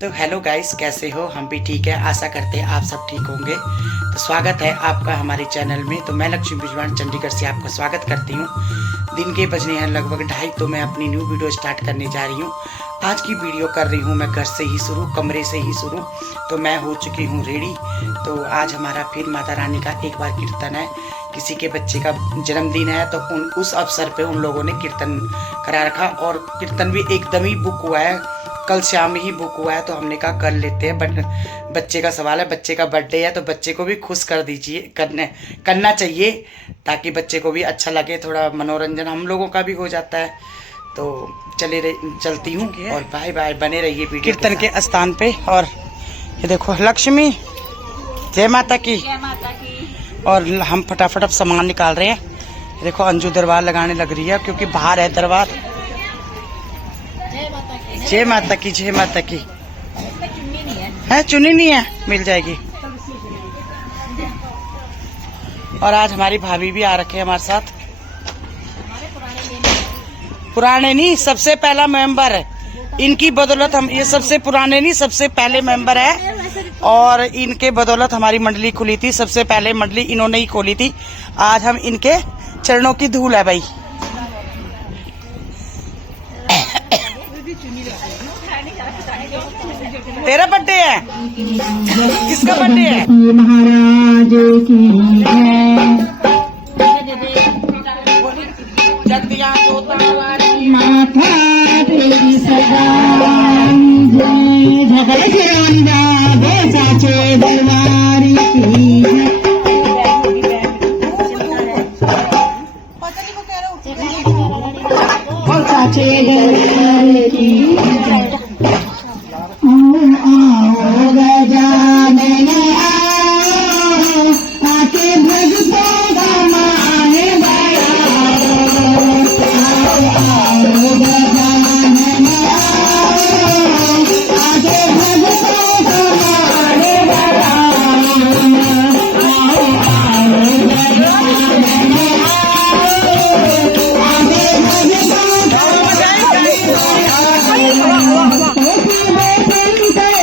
तो hello guys, कैसे हो? हम भी ठीक है, आशा करते हैं आप सब ठीक होंगे। तो स्वागत है आपका हमारे चैनल में। तो मैं लक्ष्मी बिजवान चंडीगढ़ से आपका स्वागत करती हूँ। दिन के बजने हैं लगभग 2:30, तो मैं अपनी न्यू वीडियो स्टार्ट करने जा रही हूँ। आज की वीडियो कर रही हूँ मैं घर से ही शुरू, कमरे से ही शुरू। तो मैं हो चुकी हूँ रेडी। तो आज हमारा फिर माता रानी का एक बार कीर्तन है। किसी के बच्चे का जन्मदिन है, तो उस अवसर पे उन लोगों ने कीर्तन करा रखा, और कीर्तन भी एकदम ही बुक हुआ है, कल शाम ही बुक हुआ है। तो हमने कहा कर लेते हैं, बट बच्चे का सवाल है, बच्चे का बर्थडे है, तो बच्चे को भी खुश कर दीजिए, करना चाहिए, ताकि बच्चे को भी अच्छा लगे, थोड़ा मनोरंजन हम लोगों का भी हो जाता है। तो चलती हूँ और बाय बाय, बने रहिए वीडियो कीर्तन के स्थान पे। और ये देखो लक्ष्मी, जय माता की। और हम फटाफट अब सामान निकाल रहे हैं। देखो अंजू दरबार लगाने लग रही है, क्योंकि बाहर है दरबार। जय माता की, जय माता की। है चुनी नहीं है, मिल जाएगी। और आज हमारी भाभी भी आ रखे हैं हमारे साथ। पुराने नहीं, सबसे पहला मेंबर है। इनकी बदौलत हम, ये सबसे पुराने नहीं, सबसे पहले मेंबर है। और इनके बदौलत हमारी मंडली खुली थी, सबसे पहले मंडली इन्होंने ही खोली थी। आज हम इनके चरणों की धूल है भाई। तेरा बर्थडे है? किसका बर्थडे है? महाराज की जगदिया माथा तेरी सदाई जय भगत रामदास साचे दरबारी की साचे दरबारी की गजानन आओ आके भगतों का मान बढ़ाओ। गजानन आओ आके भगतों का मान बढ़ाओ। गजानन आओ आके भगतों का मान बढ़ाओ।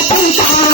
Thank you.